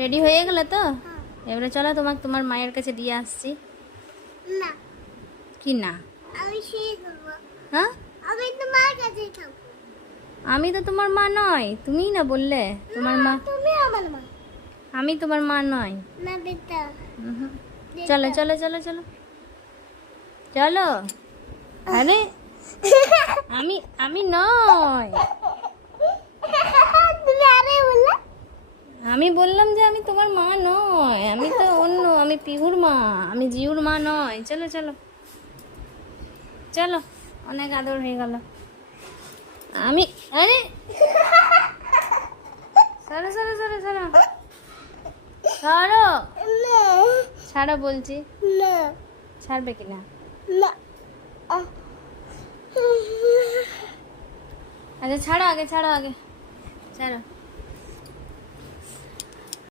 Ready হয়ে গেল তো? এবারে চলো তোমাকে তোমার মায়ের কাছে দিয়ে আসছি। না, কি না? আমি শুয়ে দেবো। হ্যাঁ, আমি তোমার কাছে থাকবো। আমি তো তোমার মা নয়, তুমিই না বললে তোমার মা। তুমি আমার মা। আমি তোমার মা নয়। না বেটা। উহুম। চলো চলো চলো চলো চলো। আরে আমি আমি নয়, তুমি আরে বললে। আমি বললাম যে আমি তোমার মা নয়, আমি তো অন্য, আমি পিহুর মা, আমি জিউর মা নয়। চলো চলো চলো, অনেক আদর হয়ে গেল। আমি আরে সরো সরো সরো সরো সরো, না, ছাড়ো বলছি। না, ছাড়বে কিনা? না। আচ্ছা ছাড়ো আগে, ছাড়ো আগে, ছাড়ো।